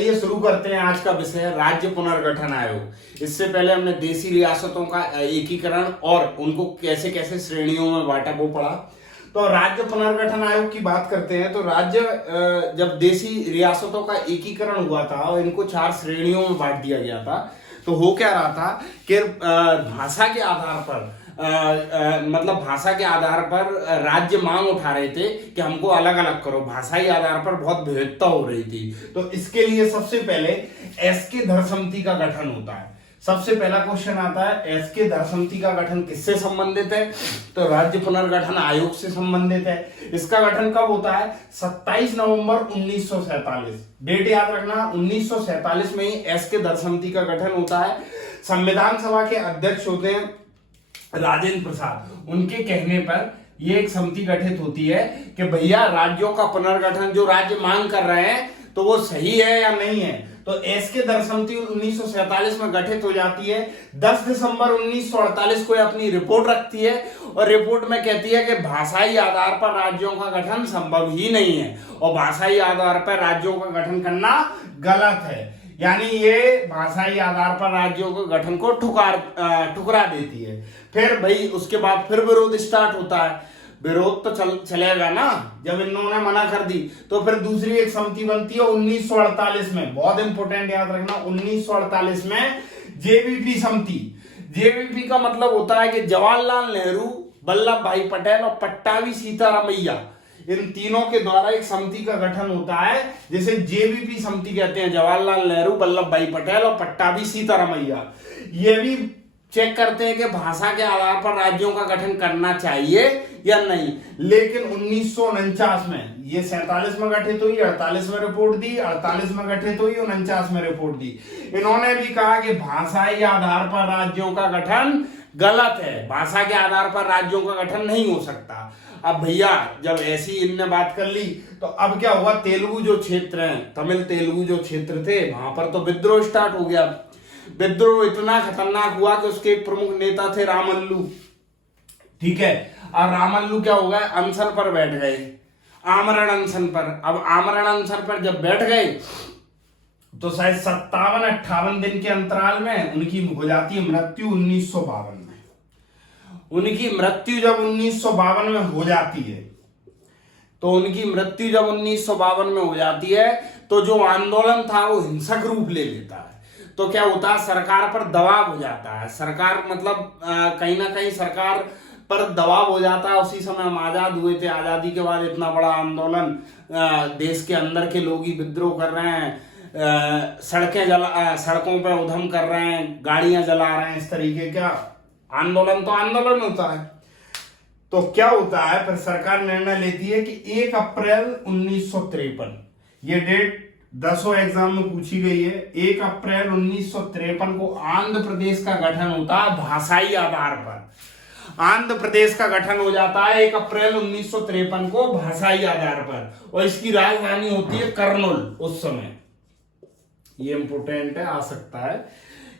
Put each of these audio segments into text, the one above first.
चलिए शुरू करते हैं आज का विषय राज्य पुनर्गठन आयोग। इससे पहले हमने देशी रियासतों का एकीकरण और उनको कैसे कैसे श्रेणियों में बांटा वो पढ़ा। तो राज्य पुनर्गठन आयोग की बात करते हैं तो राज्य जब देशी रियासतों का एकीकरण हुआ था और इनको 4 श्रेणियों में बांट दिया गया था, तो हो क्या रहा था कि भाषा के आधार पर मतलब भाषा के आधार पर राज्य मांग उठा रहे थे कि हमको अलग अलग करो। भाषाई आधार पर बहुत विविधता हो रही थी, तो इसके लिए सबसे पहले एसके धर समिति का गठन होता है। सबसे पहला क्वेश्चन आता है एसके धर समिति का गठन किससे संबंधित है? तो राज्य पुनर्गठन आयोग से संबंधित है। इसका गठन कब होता है? 27 नवंबर 1947। डेट याद रखना, 1947 में ही एसके धर समिति का गठन होता है। संविधान सभा के अध्यक्ष होते हैं राजेंद्र प्रसाद। उनके कहने पर ये एक समिति गठित होती है कि भैया राज्यों का पुनर्गठन जो राज्य मांग कर रहे हैं तो वो सही है या नहीं है। तो एसके धर समिति 1947 में गठित हो जाती है। 10 दिसंबर 1948 को अपनी रिपोर्ट रखती है और रिपोर्ट में कहती है कि भाषाई आधार पर राज्यों का गठन संभव ही नहीं है और भाषाई आधार पर राज्यों का गठन करना गलत है। यानी ये भाषाई आधार पर राज्यों के गठन को ठुकरा देती है। फिर भाई उसके बाद फिर विरोध स्टार्ट होता है। विरोध तो चलेगा ना, जब इन्होंने मना कर दी तो फिर दूसरी एक समिति बनती है 1948 में। बहुत इंपॉर्टेंट याद रखना, 1948 में जेवीपी समिति। जेवीपी का मतलब होता है कि जवाहरलाल नेहरू, वल्लभ भाई पटेल और पट्टाभी सीतारामैया, इन तीनों के द्वारा एक समिति का गठन होता है जिसे जेवीपी समिति कहते हैं। जवाहरलाल नेहरू, वल्लभ भाई पटेल और पट्टाभी सीतारामैया ये भी चेक करते हैं कि भाषा के आधार पर राज्यों का गठन करना चाहिए या नहीं। लेकिन 1949 में ये 47 में गठित हुई, 48 में रिपोर्ट दी, 48 में गठित हुई, 49 में रिपोर्ट दी। इन्होंने भी कहा कि भाषाई आधार पर राज्यों का गठन गलत है, भाषा के आधार पर राज्यों का गठन नहीं हो सकता। अब भैया जब ऐसी इनने बात कर ली तो अब क्या हुआ? तेलुगु जो क्षेत्र हैं, तमिल तेलुगु जो क्षेत्र थे, वहां पर तो विद्रोह स्टार्ट हो गया। विद्रोह इतना खतरनाक हुआ कि उसके एक प्रमुख नेता थे रामल्लू। ठीक है, और रामल्लू क्या हो गए? अनशन पर बैठ गए, आमरण अनशन पर। अब आमरण अनशन पर जब बैठ गए तो शायद 57-58 दिन के अंतराल में उनकी हो जाती है मृत्यु 1952 में। उनकी मृत्यु जब 1952 में हो जाती है तो उनकी मृत्यु जब 1952 में हो जाती है तो जो आंदोलन था वो हिंसक रूप ले लेता है। तो क्या होता है? सरकार पर दबाव हो जाता है। सरकार मतलब कहीं ना कहीं सरकार पर दबाव हो जाता है। उसी समय हम आजाद हुए थे, आजादी के बाद इतना बड़ा आंदोलन, देश के अंदर के लोग ही विद्रोह कर रहे हैं, सड़कों पर उधम कर रहे हैं, गाड़ियां जला रहे हैं, इस तरीके का आंदोलन तो आंदोलन होता है। तो क्या होता है? फिर सरकार निर्णय लेती है कि 1 अप्रैल 1953, ये डेट 10वें एग्जाम में पूछी गई है। 1 अप्रैल 1953 को आंध्र प्रदेश का गठन होता है भाषाई आधार पर। आंध्र प्रदेश का गठन हो जाता है 1 अप्रैल 1953 को भाषाई आधार पर, और इसकी राजधानी होती है कर्नूल उस समय। ये इंपोर्टेंट है, आ सकता है।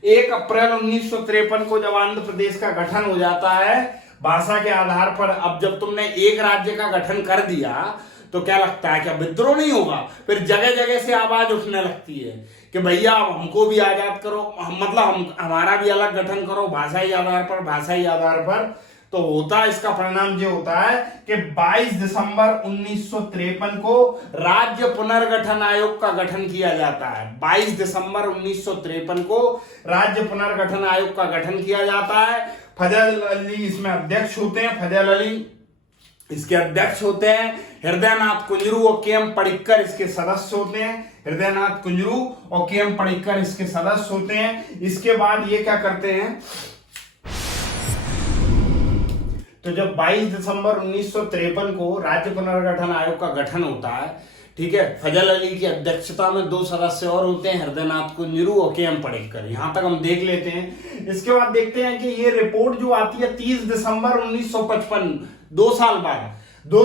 1 अप्रैल 1953 को जब आंध्र प्रदेश का गठन हो जाता है भाषा के आधार पर, अब जब तुमने एक राज्य का गठन कर दिया तो क्या लगता है, क्या विद्रोह नहीं होगा? फिर जगह जगह से आवाज उठने लगती है कि भैया हमको भी आजाद करो, मतलब हमारा भी अलग गठन करो भाषाई आधार पर, भाषाई आधार पर। तो होता इसका परिणाम जो होता है कि 22 दिसंबर 1953 को राज्य पुनर्गठन आयोग का गठन किया जाता है। 22 दिसंबर 1953 को राज्य पुनर्गठन आयोग का गठन किया जाता है। फजल अली इसमें अध्यक्ष होते हैं। फजल अली इसके अध्यक्ष होते हैं। हृदयनाथ कुंजरू और के.एम. पडिक्कर इसके सदस्य होते हैं। हृदयनाथ कुंजरू और के.एम. पडिक्कर इसके सदस्य होते हैं। इसके बाद ये क्या करते हैं? तो जब 22 दिसंबर 1953 को राज्य पुनर्गठन आयोग का गठन होता है, ठीक है, फजल अली की अध्यक्षता में 2 सदस्य और होते हैं, हृदयनाथ कुंजरू और के.एम. पडिक्कर। यहां तक हम देख लेते हैं। इसके बाद देखते हैं कि ये रिपोर्ट जो आती है 30 दिसंबर 1955, 2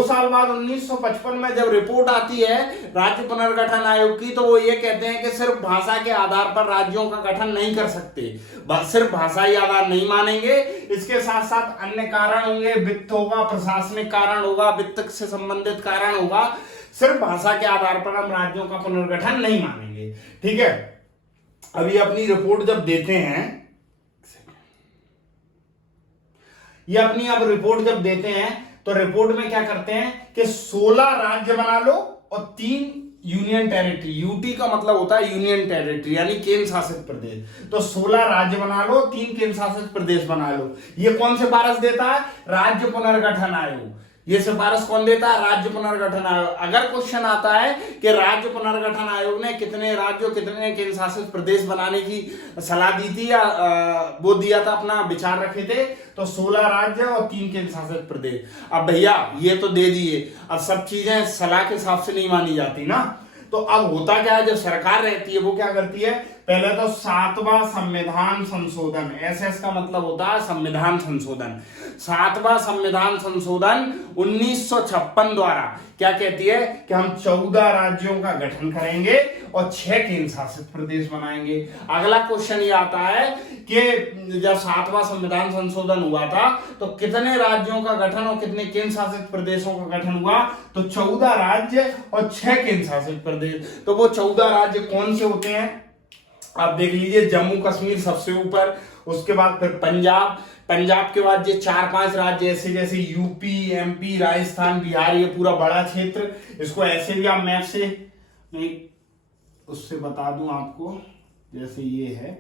साल बाद 1955 में जब रिपोर्ट आती है राज्य पुनर्गठन आयोग की, तो वो ये कहते हैं कि सिर्फ भाषा के आधार पर राज्यों का गठन नहीं कर सकते, सिर्फ भाषाई आधार नहीं मानेंगे, इसके साथ साथ अन्य कारण होंगे, वित्त होगा, प्रशासनिक कारण होगा, वित्त से संबंधित कारण होगा, सिर्फ भाषा के आधार पर हम राज्यों का पुनर्गठन नहीं मानेंगे। ठीक है, अभी अपनी रिपोर्ट जब देते हैं, ये अपनी अब रिपोर्ट जब देते हैं तो रिपोर्ट में क्या करते हैं कि 16 राज्य बना लो और 3 यूनियन टेरिटरी। यूटी का मतलब होता है यूनियन टेरिटरी यानी केंद्र शासित प्रदेश। तो 16 राज्य बना लो, 3 केंद्र शासित प्रदेश बना लो। ये कौन सिफारिश देता है? राज्य पुनर्गठन आयोग। ये सिफारिश कौन देता है? राज्य पुनर्गठन आयोग। अगर क्वेश्चन आता है कि राज्य पुनर्गठन आयोग ने कितने राज्यों कितने केंद्र शासित प्रदेश बनाने की सलाह दी थी या वो दिया था, अपना विचार रखे थे, तो 16 राज्य और 3 केंद्र शासित प्रदेश। अब भैया ये तो दे दिए, अब सब चीजें सलाह के हिसाब से नहीं मानी जाती ना। तो अब होता क्या है, जब सरकार रहती है वो क्या करती है, पहले तो 7वां संविधान संशोधन, एसएस का मतलब होता है संविधान संशोधन। 7वां संविधान संशोधन 1956 द्वारा क्या कहती है कि हम 14 राज्यों का गठन करेंगे और 6 केंद्र शासित प्रदेश बनाएंगे। अगला क्वेश्चन ये आता है कि जब 7वां संविधान संशोधन हुआ था तो कितने राज्यों का गठन और कितने केंद्र शासित प्रदेशों का गठन हुआ? तो 14 राज्य और 6 केंद्र शासित प्रदेश। तो वो 14 राज्य कौन से होते हैं आप देख लीजिए। जम्मू कश्मीर सबसे ऊपर, उसके बाद फिर पंजाब, पंजाब के बाद ये 4-5 राज्य ऐसे जैसे यूपी, एमपी, राजस्थान, बिहार, ये पूरा बड़ा क्षेत्र। इसको ऐसे भी आप मैप से उससे बता दूं आपको, जैसे ये है,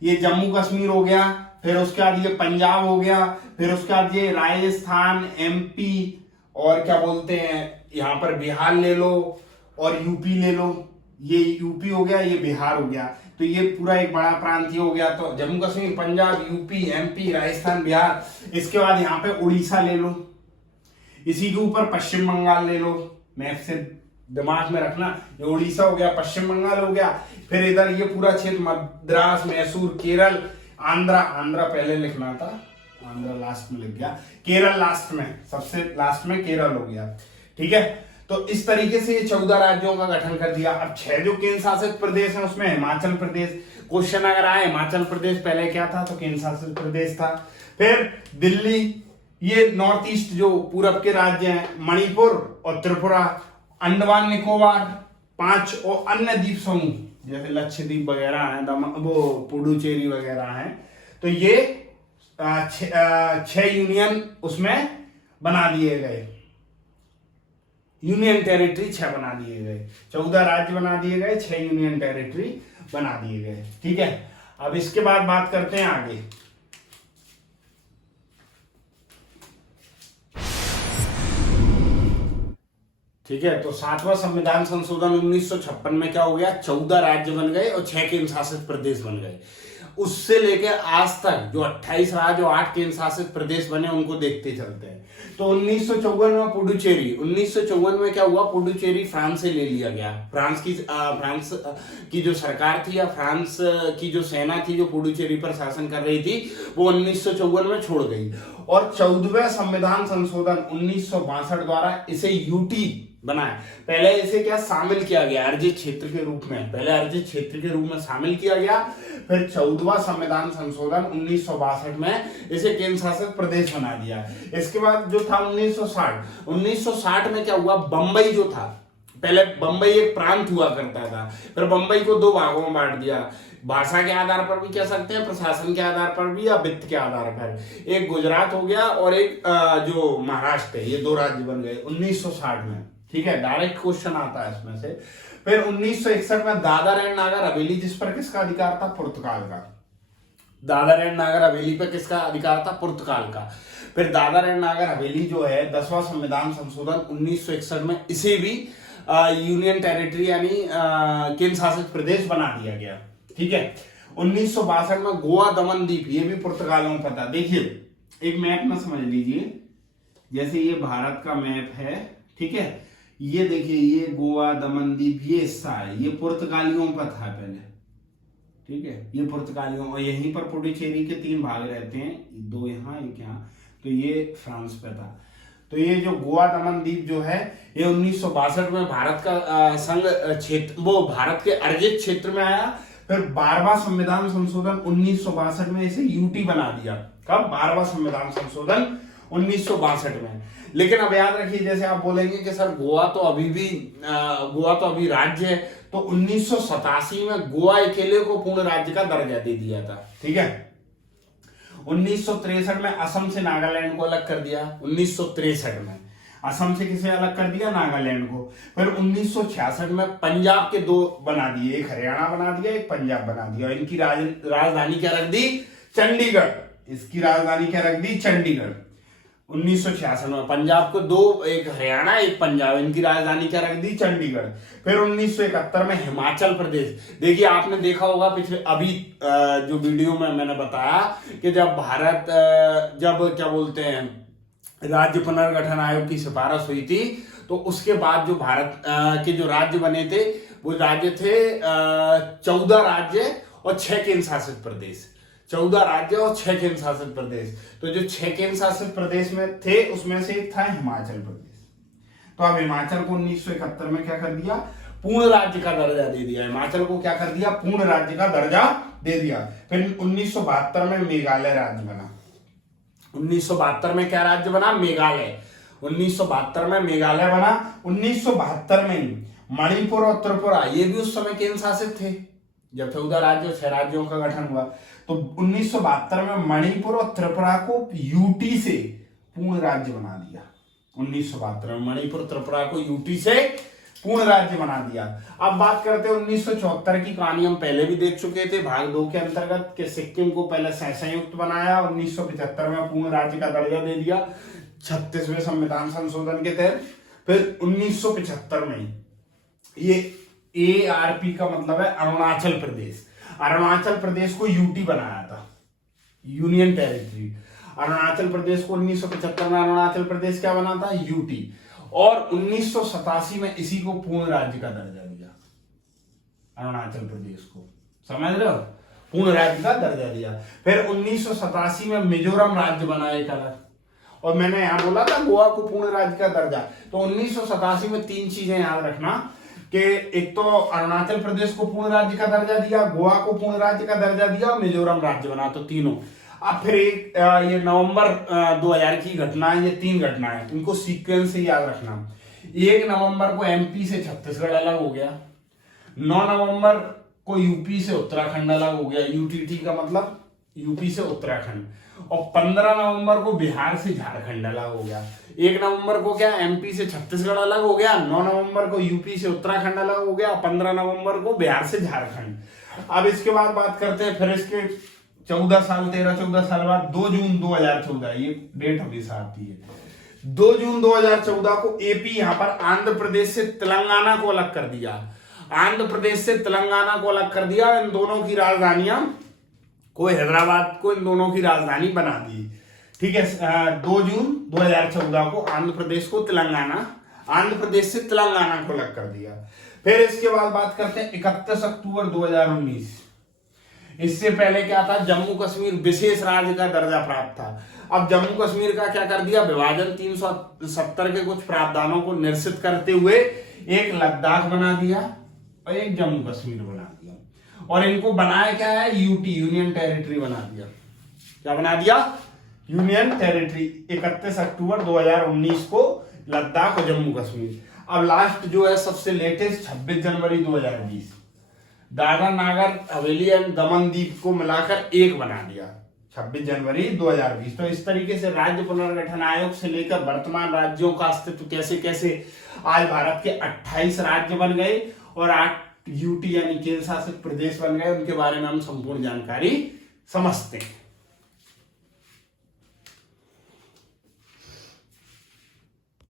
ये जम्मू कश्मीर हो गया, फिर उसके बाद ये पंजाब हो गया, फिर उसके बाद ये राजस्थान, एमपी और क्या बोलते हैं यहां पर बिहार ले लो और यूपी ले लो। ये यूपी हो गया, ये बिहार हो गया, तो ये पूरा एक बड़ा प्रांतीय हो गया। तो जम्मू कश्मीर, पंजाब, यूपी, एमपी, राजस्थान, बिहार। इसके बाद यहाँ पे उड़ीसा ले लो, इसी के ऊपर पश्चिम बंगाल ले लो। मैप से दिमाग में रखना, ये उड़ीसा हो गया, पश्चिम बंगाल हो गया, फिर इधर ये पूरा क्षेत्र मद्रास, मैसूर, केरल, आंध्रा, आंध्रा पहले लिखना था, आंध्रा लास्ट में लिख गया, केरल लास्ट में, सबसे लास्ट में केरल हो गया। ठीक है, तो इस तरीके से ये 14 राज्यों का गठन कर दिया। अब 6 जो केंद्र शासित प्रदेश है उसमें हिमाचल प्रदेश, क्वेश्चन अगर आए हिमाचल प्रदेश पहले क्या था तो केंद्र शासित प्रदेश था। फिर दिल्ली, ये नॉर्थ ईस्ट जो पूरब के राज्य हैं, मणिपुर और त्रिपुरा, अंडमान निकोबार 5 और अन्य द्वीप समूह जैसे लक्षद्वीप वगैरह हैं, वो पुडुचेरी वगैरह हैं। तो ये 6 यूनियन उसमें बना दिए गए, यूनियन टेरिटरी 6 बना दिए गए, 14 राज्य बना दिए गए, 6 यूनियन टेरिटरी बना दिए गए। ठीक है, अब इसके बाद बात करते हैं आगे। ठीक है, तो 7वां संविधान संशोधन 1956 में क्या हो गया, 14 राज्य बन गए और 6 केंद्र शासित प्रदेश बन गए। उससे लेकर आज तक जो 28 राज्य और 8 केंद्र शासित प्रदेश बने उनको देखते चलते हैं। तो 1954 में पुडुचेरी, 1954 में क्या हुआ, पुडुचेरी फ्रांस से ले लिया गया। फ्रांस की जो सरकार थी या फ्रांस की जो सेना थी जो पुडुचेरी पर शासन कर रही थी वो 1954 में छोड़ गई। और 14वें संविधान संशोधन 1962 द्वारा इसे यूटी बनाया। पहले इसे क्या शामिल किया गया, अर्जित क्षेत्र के रूप में, पहले अर्जित क्षेत्र के रूप में शामिल किया गया। फिर 14वां संविधान संशोधन 1962 में इसे केंद्र शासित प्रदेश बना दिया। इसके बाद जो था 1960 में क्या हुआ, बंबई जो था, पहले बंबई एक प्रांत हुआ करता था, फिर बंबई को 2 भागों में बांट दिया। भाषा के आधार पर भी कह सकते हैं, प्रशासन के आधार पर भी या वित्त के आधार पर। एक गुजरात हो गया और एक जो महाराष्ट्र है, ये 2 राज्य बन गए 1960 में। ठीक है, डायरेक्ट क्वेश्चन आता है इसमें से। फिर 1961 में दादर एंड नागर हवेली, जिस पर किसका अधिकार था, पुर्तगाल का। दादर एंड नागर हवेली पर किसका अधिकार था, पुर्तगाल का। फिर दादर एंड नागर हवेली जो है 10वां संविधान संशोधन 1961 में इसे भी यूनियन टेरिटरी यानी केंद्र शासित प्रदेश बना दिया गया। ठीक है, 1962 में गोवा, दमन, दीप, ये भी पुर्तगाल में पता। देखिए एक मैप में समझ लीजिए, जैसे ये भारत का मैप है, ठीक है, ये देखिए ये गोवा, दमन, दीप, ये हिस्सा है, ये पुर्तगालियों पर था पहले। ठीक है, ये पुर्तगालियों, और यहीं पर पुडुचेरी के 3 भाग रहते हैं, 2 यहाँ एक यहाँ, तो ये फ्रांस पे था। तो ये जो गोवा, दमन, दीप जो है ये 1962 में भारत का संघ क्षेत्र, वो भारत के अर्जित क्षेत्र में आया। फिर 12वां संविधान संशोधन 1962 में इसे यूटी बना दिया। कब, 12वां संविधान संशोधन 1962 में। लेकिन अब याद रखिए, जैसे आप बोलेंगे कि सर गोवा तो अभी राज्य है, तो 1987 में गोवा अकेले को पूर्ण राज्य का दर्जा दे दिया था। ठीक है, 1963 में असम से नागालैंड को अलग कर दिया। 1963 में असम से किसे अलग कर दिया? नागालैंड को। फिर 1966 में पंजाब के दो बना दिए, एक हरियाणा बना दिया, एक पंजाब बना दिया। इनकी राजधानी क्या रख दी? चंडीगढ़। इसकी राजधानी क्या रख दी? चंडीगढ़। 1966 में पंजाब को दो, एक हरियाणा एक पंजाब, इनकी राजधानी क्या रख दी? चंडीगढ़। फिर 1971 में हिमाचल प्रदेश। देखिए आपने देखा होगा पिछले अभी जो वीडियो में मैंने बताया कि जब भारत जब क्या बोलते हैं राज्य पुनर्गठन आयोग की सिफारिश हुई थी, तो उसके बाद जो भारत के जो राज्य बने थे वो राज्य थे 14 राज्य और 6 केंद्र शासित प्रदेश। 14 राज्य और 6 केंद्र शासित प्रदेश। तो जो 6 केंद्र शासित प्रदेश में थे उसमें से एक था हिमाचल प्रदेश। तो अब हिमाचल को 1971 में क्या कर दिया? पूर्ण राज्य का दर्जा दे दिया। हिमाचल को क्या कर दिया? पूर्ण राज्य का दर्जा दे दिया। फिर 1972 में मेघालय राज्य बना। 1972 में क्या राज्य बना? मेघालय। 1972 में मेघालय बना। 1972 में मणिपुर और त्रिपुरा, ये भी उस समय केंद्र शासित थे जब 14 राज्यों 6 राज्यों का गठन हुआ। तो 1972 में मणिपुर और त्रिपुरा को यूटी से पूर्ण राज्य बना दिया। 1972 में मणिपुर त्रिपुरा को यूटी से पूर्ण राज्य बना दिया। अब बात करते हैं 1974 की कहानी। हम पहले भी देख चुके थे भाग 2 के अंतर्गत कि सिक्किम को पहले संयुक्त बनाया, 1975 में पूर्ण राज्य का दर्जा दे दिया 36वें संविधान संशोधन के तहत। फिर 1975 में ये ARP का मतलब है अरुणाचल प्रदेश। अरुणाचल प्रदेश को यूटी बनाया था, यूनियन टेरिटरी। अरुणाचल प्रदेश को 1975 में अरुणाचल प्रदेश क्या बना था? यूटी। और 1987 में इसी को पूर्ण राज्य का दर्जा दिया, अरुणाचल प्रदेश को। समझ रहे हो? पूर्ण राज्य का दर्जा दिया। फिर 1987 में मिजोरम राज्य बना एक अलग। और मैंने यहां बोला था गोवा को पूर्ण राज्य का दर्जा। तो 1987 में 3 चीजें याद रखना कि एक तो अरुणाचल प्रदेश को पूर्ण राज्य का दर्जा दिया, गोवा को पूर्ण राज्य का दर्जा दिया और मिजोरम राज्य बना। तो तीनों। अब फिर ये नवंबर 2000 की घटना है, ये 3 घटनाएं, इनको सीक्वेंस से याद रखना। 1 नवंबर को MP से छत्तीसगढ़ अलग हो गया। 9 नवंबर को यूपी से उत्तराखंड अलग हो गया। UTT का मतलब यूपी से उत्तराखंड। और 15 नवंबर को बिहार से झारखंड अलग हो गया। 1 नवंबर को क्या MP से छत्तीसगढ़ अलग हो गया, 9 नवंबर को यूपी से उत्तराखंड अलग हो गया, 15 नवंबर को बिहार से झारखंड। अब इसके बाद बात करते हैं फिर इसके 13 साल बाद 2 जून 2014, ये डेट हमेशा आती है। 2 जून 2014 को AP यहां पर आंध्र प्रदेश से तेलंगाना को अलग कर दिया। आंध्र प्रदेश से तेलंगाना को अलग कर दिया। इन दोनों की राजधानियां को हैदराबाद को इन दोनों की राजधानी बना दी। ठीक है, 2 जून 2014 को आंध्र प्रदेश से तेलंगाना को अलग कर दिया। फिर इसके बाद बात करते हैं 31 अक्टूबर 2019। इससे पहले क्या था? जम्मू कश्मीर विशेष राज्य का दर्जा प्राप्त था। अब जम्मू कश्मीर का क्या कर दिया? विभाजन 370 के कुछ प्रावधानों को निरसित करते हुए एक लद्दाख बना दिया और एक जम्मू कश्मीर बना दिया। और इनको बनाया क्या है? UT, यूनियन टेरिटरी बना दिया। क्या बना दिया? Union territory. 31 अक्टूबर 2019 को लद्दाख और जम्मू कश्मीर। अब लास्ट जो है सबसे latest 26 January 2020 Dadra Nagar Haveli and दमन दीप को मिलाकर एक बना दिया 26 जनवरी 2020। तो इस तरीके से राज्य पुनर्गठन आयोग से लेकर वर्तमान राज्यों का अस्तित्व कैसे कैसे आज भारत के 28 राज्य बन गए और 8 UT यानी केंद्र शासित प्रदेश बन गए, उनके बारे में हम संपूर्ण जानकारी समझते हैं।